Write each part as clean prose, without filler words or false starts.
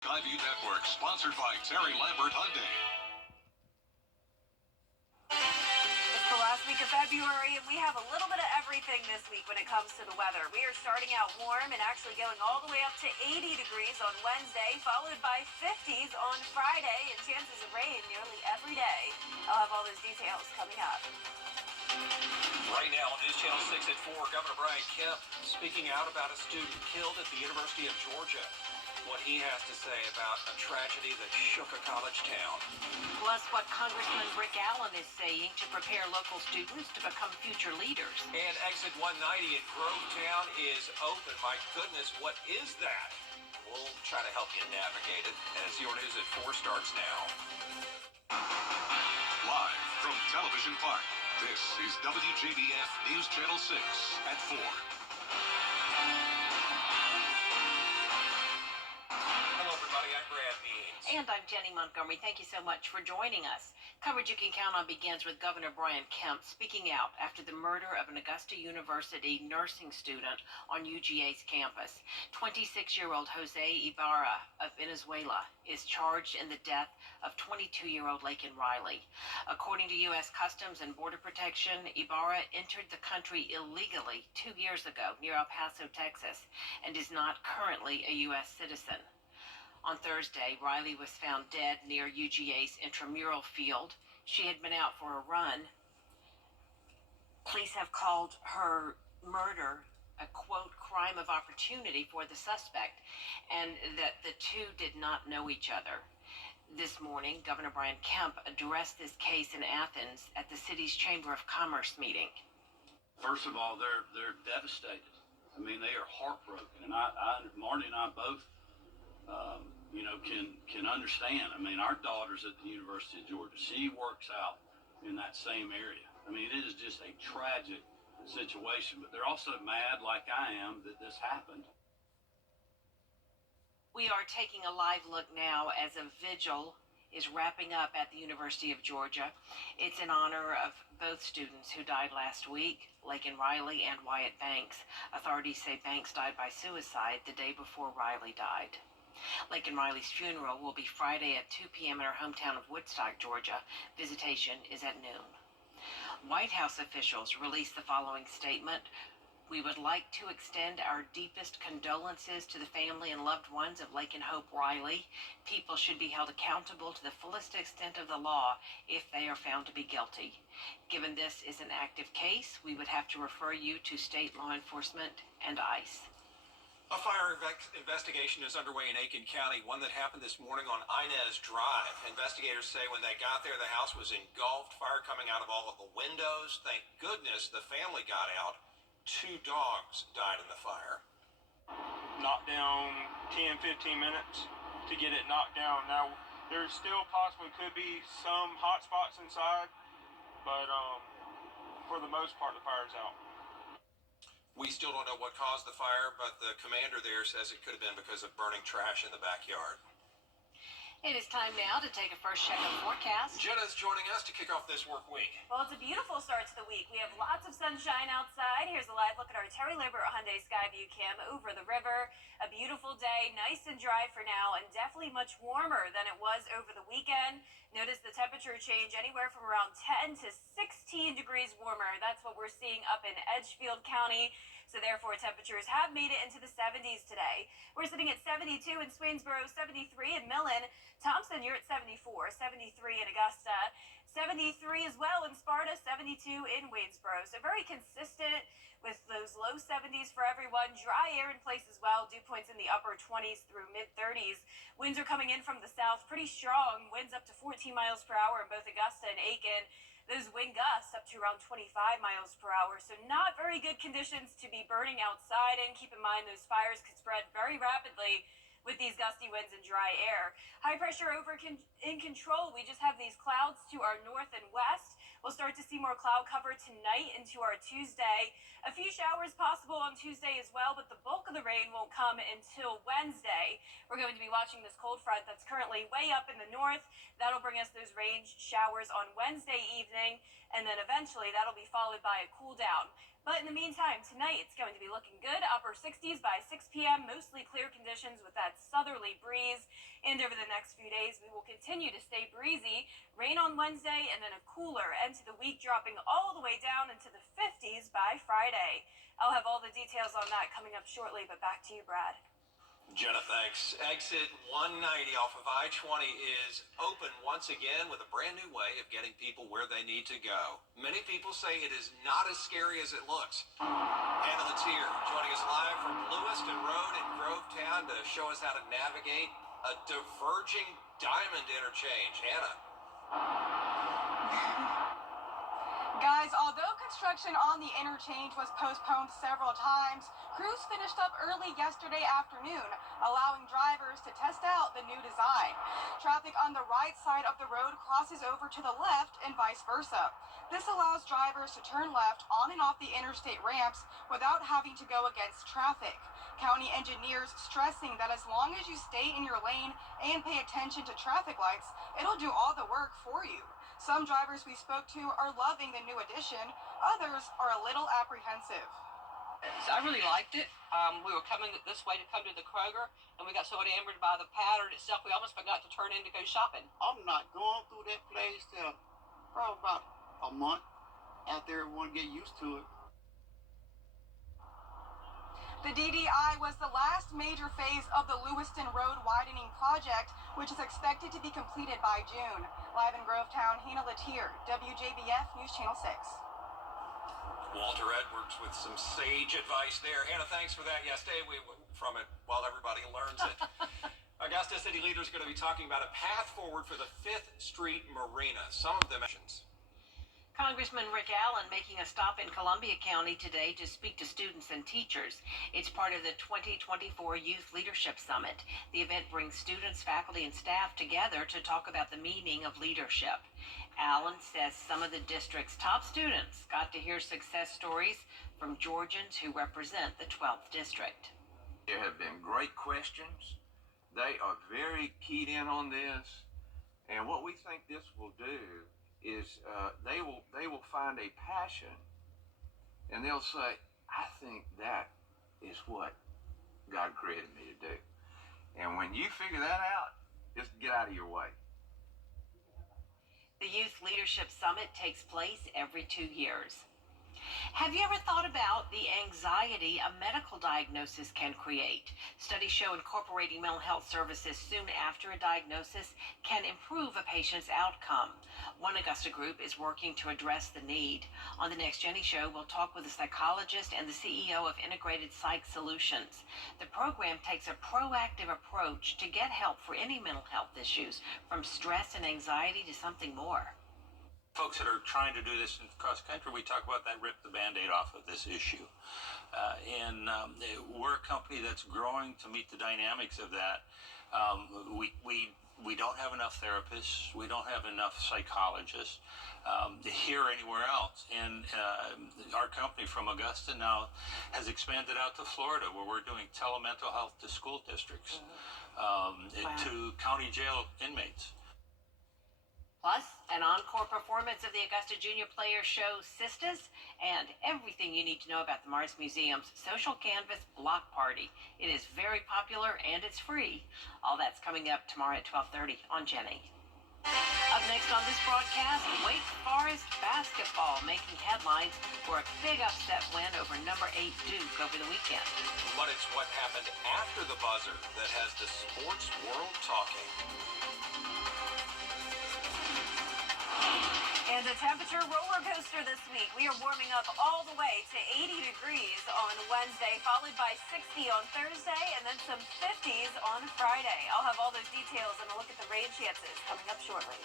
Skyview Network, sponsored by Terry Lambert Hyundai. It's the last week of February, and we have a little bit of everything this week when it comes to the weather. We are starting out warm and actually going all the way up to 80 degrees on Wednesday, followed by 50s on Friday, and chances of rain nearly every day. I'll have all those details coming up. Right now on News Channel 6 at 4, Governor Brian Kemp speaking out about a student killed at the University of Georgia. What he has to say about a tragedy that shook a college town. Plus, what Congressman Rick Allen is saying to prepare local students to become future leaders. And exit 190 at Grovetown is open. My goodness, what is that? We'll try to help you navigate it as your news at 4 starts now. Live from Television Park, this is WJBF News Channel 6 at 4. And I'm Jenny Montgomery. Thank you so much for joining us. Coverage you can count on begins with Governor Brian Kemp speaking out after the murder of an Augusta University nursing student on UGA's campus. 26-year-old Jose Ibarra of Venezuela is charged in the death of 22-year-old Laken Riley. According to U.S. Customs and Border Protection, Ibarra entered the country illegally 2 years ago near El Paso, Texas, and is not currently a U.S. citizen. On Thursday, Riley was found dead near UGA's intramural field. She had been out for a run. Police have called her murder a, quote, crime of opportunity for the suspect, and that the two did not know each other. This morning, Governor Brian Kemp addressed this case in Athens at the city's Chamber of Commerce meeting. First of all, they're devastated. I mean, they are heartbroken, and Marty and I both can understand. I mean, our daughter's at the University of Georgia. She works out in that same area. I mean, it is just a tragic situation, but they're also mad, like I am, that this happened. We are taking a live look now as a vigil is wrapping up at the University of Georgia. It's in honor of both students who died last week, Laken Riley and Wyatt Banks. Authorities say Banks died by suicide the day before Riley died. Laken Riley's funeral will be Friday at 2 p.m. in her hometown of Woodstock, Georgia. Visitation is at noon. White House officials released the following statement. We would like to extend our deepest condolences to the family and loved ones of Laken Hope Riley. People should be held accountable to the fullest extent of the law if they are found to be guilty. Given this is an active case, we would have to refer you to state law enforcement and ICE. A fire investigation is underway in Aiken County, one that happened this morning on Inez Drive. Investigators say when they got there, the house was engulfed, fire coming out of all of the windows. Thank goodness the family got out. 2 dogs died in the fire. Knocked down 10-15 minutes to get it knocked down. Now, there's still possibly could be some hot spots inside, but for the most part, the fire's out. We still don't know what caused the fire, but the commander there says it could have been because of burning trash in the backyard. It is time now to take a first check of forecast. Jenna's joining us to kick off this work week. Well, it's a beautiful start to the week. We have lots of sunshine outside. Here's a live look at our Terry Lambert Hyundai Skyview cam over the river. A beautiful day, nice and dry for now, and definitely much warmer than it was over the weekend. Notice the temperature change anywhere from around 10 to 16 degrees warmer. That's what we're seeing up in Edgefield County. So therefore, temperatures have made it into the 70s today. We're sitting at 72 in Swainsboro, 73 in Millen. Thompson, you're at 74, 73 in Augusta, 73 as well in Sparta, 72 in Waynesboro. So very consistent with those low 70s for everyone. Dry air in place as well. Dew points in the upper 20s through mid-30s. Winds are coming in from the south pretty strong. Winds up to 14 miles per hour in both Augusta and Aiken. Those wind gusts up to around 25 miles per hour. So not very good conditions to be burning outside in. Keep in mind those fires could spread very rapidly with these gusty winds and dry air. High pressure in control. We just have these clouds to our north and west. We'll start to see more cloud cover tonight into our Tuesday. A few showers possible on Tuesday as well, but the bulk of the rain won't come until Wednesday. We're going to be watching this cold front that's currently way up in the north. That'll bring us those range showers on Wednesday evening, and then eventually that'll be followed by a cool down. But in the meantime, tonight it's going to be looking good. Upper 60s by 6 p.m. Mostly clear conditions with that southerly breeze. And over the next few days, we will continue to stay breezy. Rain on Wednesday and then a cooler end to the week, dropping all the way down into the 50s by Friday. I'll have all the details on that coming up shortly, but back to you, Brad. Jenna, thanks. Exit 190 off of I-20 is open once again with a brand new way of getting people where they need to go. Many people say it is not as scary as it looks. Hannah Latier joining us live from Lewiston Road in Grovetown to show us how to navigate a diverging diamond interchange. Hannah. Guys, although construction on the interchange was postponed several times, crews finished up early yesterday afternoon, allowing drivers to test out the new design. Traffic on the right side of the road crosses over to the left and vice versa. This allows drivers to turn left on and off the interstate ramps without having to go against traffic. County engineers stressing that as long as you stay in your lane and pay attention to traffic lights, it'll do all the work for you. Some drivers we spoke to are loving the new addition. Others are a little apprehensive. I really liked it. We were coming this way to come to the Kroger, and we got so enamored by the pattern itself, we almost forgot to turn in to go shopping. I'm not going through that place till probably about a month after everyone get used to it. The DDI was the last major phase of the Lewiston Road widening project, which is expected to be completed by June. Live in Grovetown, Hannah Latier, WJBF News Channel 6. Walter Edwards with some sage advice there. Hannah, thanks for that. Yeah, stay away from it while everybody learns it. Augusta city leaders are going to be talking about a path forward for the 5th Street Marina. Some of them mentions. Congressman Rick Allen making a stop in Columbia County today to speak to students and teachers. It's part of the 2024 Youth Leadership Summit. The event brings students, faculty, and staff together to talk about the meaning of leadership. Allen says some of the district's top students got to hear success stories from Georgians who represent the 12th district. There have been great questions. They are very keyed in on this. And what we think this will do is they will find a passion, and they'll say, I think that is what God created me to do. And when you figure that out, just get out of your way. The Youth Leadership Summit takes place every 2 years. Have you ever thought about the anxiety a medical diagnosis can create? Studies show incorporating mental health services soon after a diagnosis can improve a patient's outcome. One Augusta group is working to address the need. On the Next Jenny Show, we'll talk with a psychologist and the CEO of Integrated Psych Solutions. The program takes a proactive approach to get help for any mental health issues, from stress and anxiety to something more. Folks that are trying to do this across the country, we talk about that, rip the Band-Aid off of this issue. We're a company that's growing to meet the dynamics of that. We don't have enough therapists. We don't have enough psychologists here or anywhere else. And our company from Augusta now has expanded out to Florida, where we're doing telemental health to school districts, to county jail inmates. Plus, an encore performance of the Augusta Junior Players show Sistas, and everything you need to know about the Mars Museum's Social Canvas Block Party. It is very popular and it's free. All that's coming up tomorrow at 12:30 on Jenny. Up next on this broadcast, Wake Forest basketball making headlines for a big upset win over number 8 Duke over the weekend. But it's what happened after the buzzer that has the sports world talking. And a temperature roller coaster this week. We are warming up all the way to 80 degrees on Wednesday, followed by 60 on Thursday, and then some 50s on Friday. I'll have all those details and a look at the rain chances coming up shortly.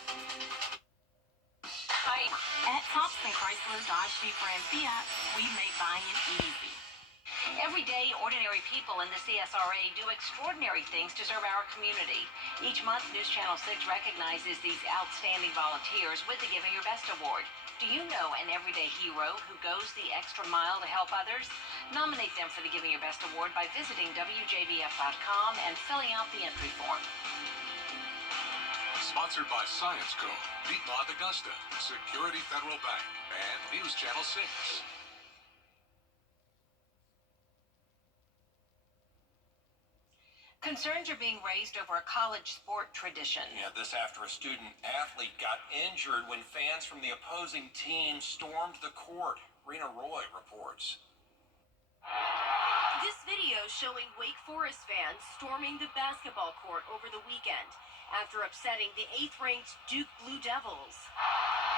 Hi. At Thompson Chrysler, Dodge, Jeep, Ram, Fiat, we make buying easy. Every day, ordinary people in the CSRA do extraordinary things to serve our community. Each month, News Channel 6 recognizes these outstanding volunteers with the Giving Your Best Award. Do you know an everyday hero who goes the extra mile to help others? Nominate them for the Giving Your Best Award by visiting WJBF.com and filling out the entry form. Sponsored by Science Co., Piedmont Augusta, Security Federal Bank, and News Channel 6. Concerns are being raised over a college sport tradition. Yeah, this after a student athlete got injured when fans from the opposing team stormed the court. Rena Roy reports. This video showing Wake Forest fans storming the basketball court over the weekend after upsetting the 8th-ranked Duke Blue Devils.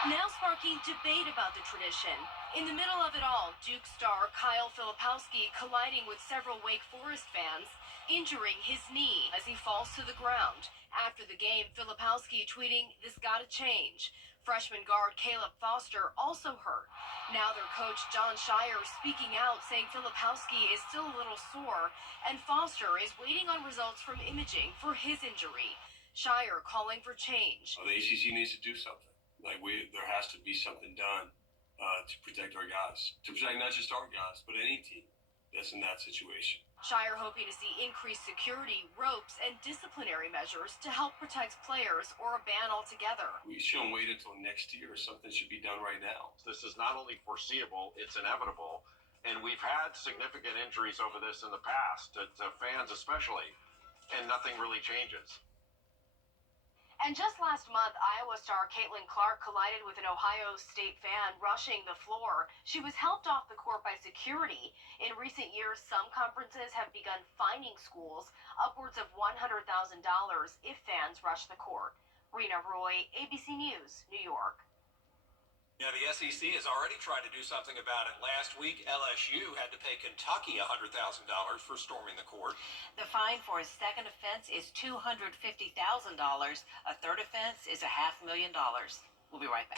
Now sparking debate about the tradition. In the middle of it all, Duke star Kyle Filipowski colliding with several Wake Forest fans, injuring his knee as he falls to the ground. After the game, Filipowski tweeting, "This gotta change." Freshman guard Caleb Foster also hurt. Now their coach John Shire speaking out, saying Filipowski is still a little sore, and Foster is waiting on results from imaging for his injury. Shire calling for change. The ACC needs to do something. There has to be something done to protect our guys, to protect not just our guys, but any team that's in that situation. Shire hoping to see increased security, ropes, and disciplinary measures to help protect players or a ban altogether. We shouldn't wait until next year. Something should be done right now. This is not only foreseeable, it's inevitable. And we've had significant injuries over this in the past, to fans especially, and nothing really changes. And just last month, Iowa star Caitlin Clark collided with an Ohio State fan rushing the floor. She was helped off the court by security. In recent years, some conferences have begun fining schools upwards of $100,000 if fans rush the court. Rena Roy, ABC News, New York. Now, the SEC has already tried to do something about it. Last week, LSU had to pay Kentucky $100,000 for storming the court. The fine for a second offense is $250,000. A third offense is $500,000. We'll be right back.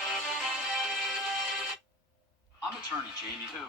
I'm attorney Jamie too.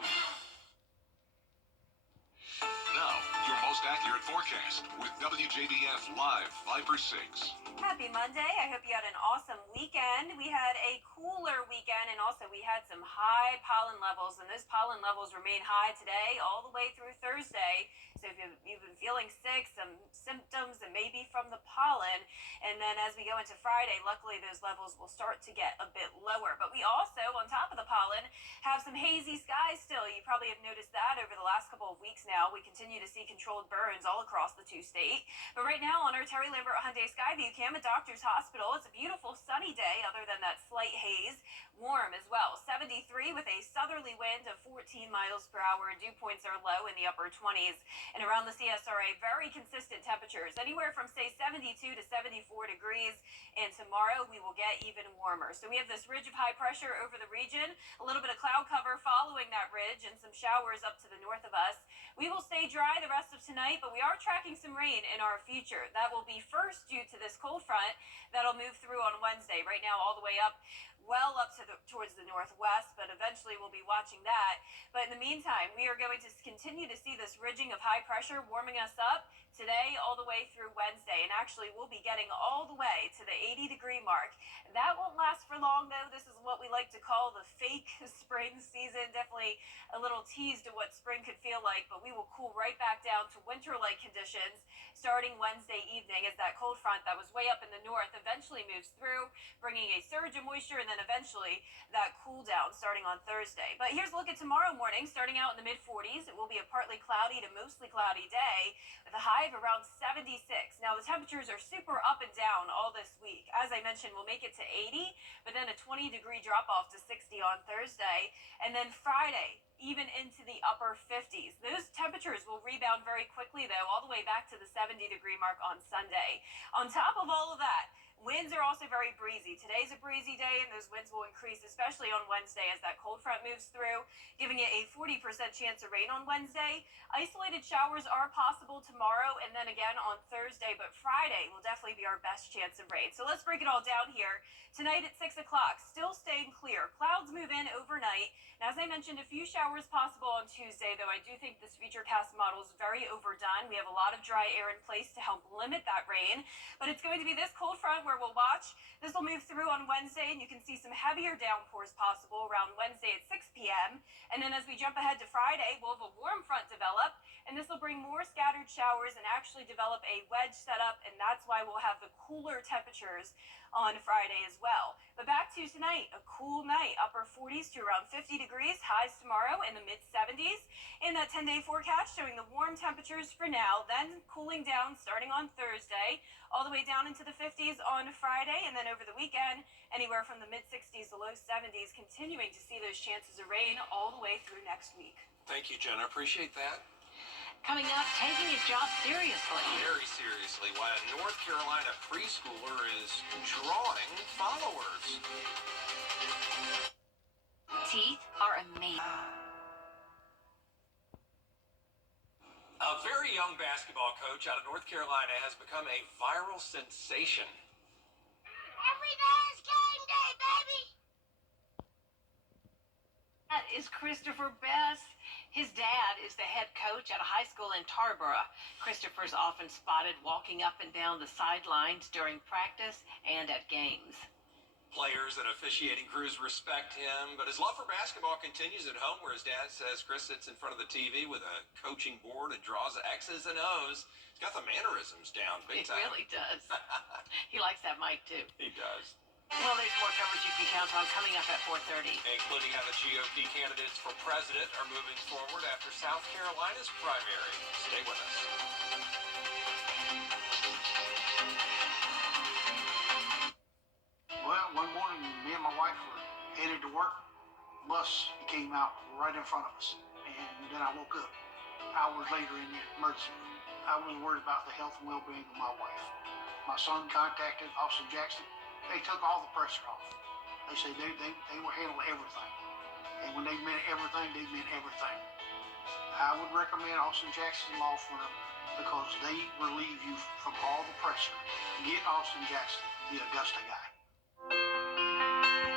Now, your most accurate forecast with WJBF Live Viper 6. Happy Monday. I hope you had an awesome weekend. We had a cooler weekend, and also we had some high pollen levels, and those pollen levels remain high today all the way through Thursday. So if you've been feeling sick, some symptoms, and maybe from the pollen, and then as we go into Friday, luckily those levels will start to get a bit lower. But we also, on top of the pollen, have some hazy skies still. You probably have noticed that over the last couple of weeks now. We continue to see controlled burns all across the two-state. But right now on our Terry Lambert Hyundai Skyview cam at Doctor's Hospital, it's a beautiful sunny day other than that slight haze. Warm as well. 73 with a southerly wind of 14 miles per hour. Dew points are low in the upper 20s. And around the CSRA, very consistent temperatures, anywhere from, say, 72 to 74 degrees. And tomorrow we will get even warmer. So we have this ridge of high pressure over the region, a little bit of cloud cover following that ridge, and some showers up to the north of us. We will stay dry the rest of tonight, but we are tracking some rain in our future. That will be first due to this cold front that'll move through on Wednesday. Right now, all the way up, well up to towards the northwest, but eventually we'll be watching that. But in the meantime, we are going to continue to see this ridging of high pressure warming us up today all the way through Wednesday. And actually, we'll be getting all the way to the 80-degree mark. That won't last for long, though. This is what we like to call the fake spring season. Definitely a little tease to what spring could feel like, but we will cool right back down to winter-like conditions starting Wednesday evening as that cold front that was way up in the north eventually moves through, bringing a surge of moisture, and then eventually that cool down starting on Thursday. But here's a look at tomorrow morning. Starting out in the mid-40s, it will be a partly cloudy to mostly cloudy day with a high of around 76. Now, the temperatures are super up and down all this week. As I mentioned, we'll make it to 80, but then a 20-degree drop-off to 60 on Thursday. And then Friday, even into the upper 50s. Those temperatures will rebound very quickly, though, all the way back to the 70-degree mark on Sunday. On top of all of that, winds are also very breezy. Today's a breezy day, and those winds will increase, especially on Wednesday as that cold front moves through, giving it a 40% chance of rain on Wednesday. Isolated showers are possible tomorrow and then again on Thursday, but Friday will definitely be our best chance of rain. So let's break it all down here. Tonight at 6 o'clock, still staying clear. Clouds move in overnight. And as I mentioned, a few showers possible on Tuesday, though I do think this Futurecast model is very overdone. We have a lot of dry air in place to help limit that rain, but it's going to be this cold front where we'll watch. This will move through on Wednesday, and you can see some heavier downpours possible around Wednesday at 6 p.m. And then as we jump ahead to Friday, we'll have a warm front develop, and this will bring more scattered showers and actually develop a wedge setup, and that's why we'll have the cooler temperatures on Friday as well. But back to tonight, a cool night, upper 40s to around 50 degrees, highs tomorrow in the mid-70s. In that 10-day forecast showing the warm temperatures for now, then cooling down starting on Thursday, all the way down into the 50s on Friday, and then over the weekend, anywhere from the mid-60s to low 70s, continuing to see those chances of rain all the way through next week. Thank you, Jen. I appreciate that. Coming up, taking his job seriously. Very seriously, why a North Carolina preschooler is drawing followers. Teeth are amazing. A very young basketball coach out of North Carolina has become a viral sensation. Every day is game day, baby. That is Christopher Best. His dad is the head coach at a high school in Tarboro. Christopher's often spotted walking up and down the sidelines during practice and at games. Players and officiating crews respect him, but his love for basketball continues at home, where his dad says Chris sits in front of the TV with a coaching board and draws X's and O's. He's got the mannerisms down big time. He really does. He likes that mic, too. He does. Well, there's more coverage you can count on coming up at 4:30. Including how the GOP candidates for president are moving forward after South Carolina's primary. Stay with us. Well, one morning, me and my wife were headed to work. Bus came out right in front of us, and then I woke up hours later in the emergency room. I was worried about the health and well-being of my wife. My son contacted Austin Jackson. They took all the pressure off. They said they will handle everything. And when they meant everything, they meant everything. I would recommend Austin Jackson Law Firm because they relieve you from all the pressure. Get Austin Jackson, the Augusta guy.